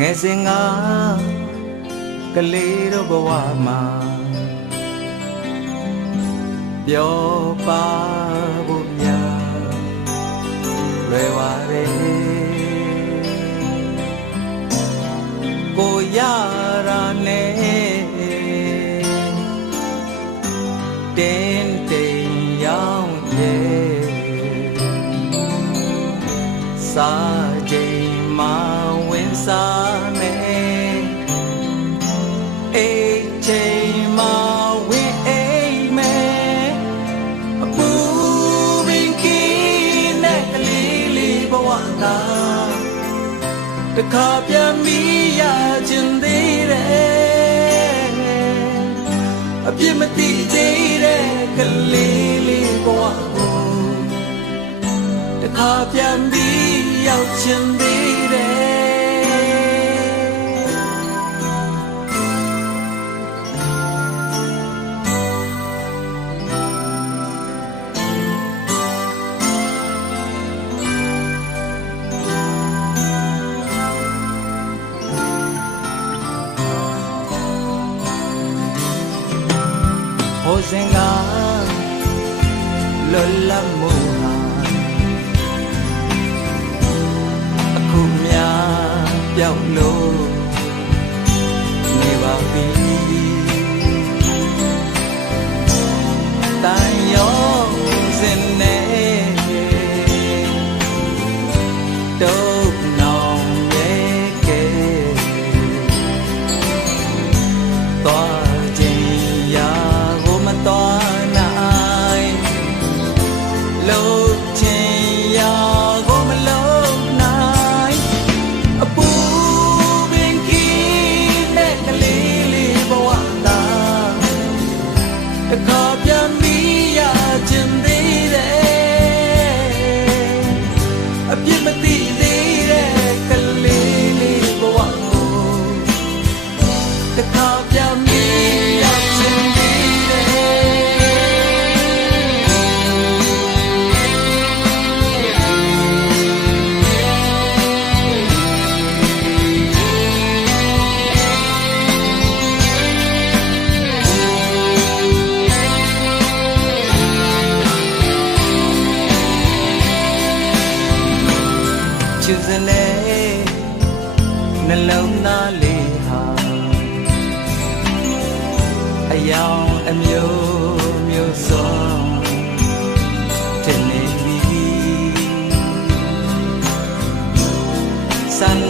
ငယ်စဉ်ကကလေးတို့ဘဝမှာပျော်ပါဖို့များလွယ်ပါတယ်ကိုရတာနဲ့တင်းတိမ်ရောက်ရဲ့စားချိန်မှာဝင်စားမယ်အိတ်ချိန်မှာဝင်အိမ်မယ်အပူပင်ကင်းနဲ့ကလေးလေးဘဝသာတခါပြန်ပြီးရခြင်းသေးတယ်အပြစ်မသိသေးတဲ့ကလေးလေးဘဝကိုတခါပြန်ပြီးရောက်ခြင်းသေးတယ်ဟိုစဉ်ကလွတ်လပ်မှုဟာအခုများပြောင်းလို့နေပါပြီတန်ရောစဉ်နဲ့တုပ်နောင်ရဲ့ကဲသွားခြင်းရာကိုမတော်နိုင်လို့ခြင်းရာကိုမလုံးနိုင်အပူပင်ကင်းတဲ့ကလေးလေးဘဝသာတခါပြန်ပြီးရခြင်းသေးတယ်အပြစ်မသိသေးတဲ့ကလေးလေးဘဝကိုတခါပြန်ပြီးရခြင်းသေးတယ်ချစ်စလဲနှလုံးသားလေးဟာအယောင်အမျိုးမျိုးစုံတင်နေပြီဆန္ဒ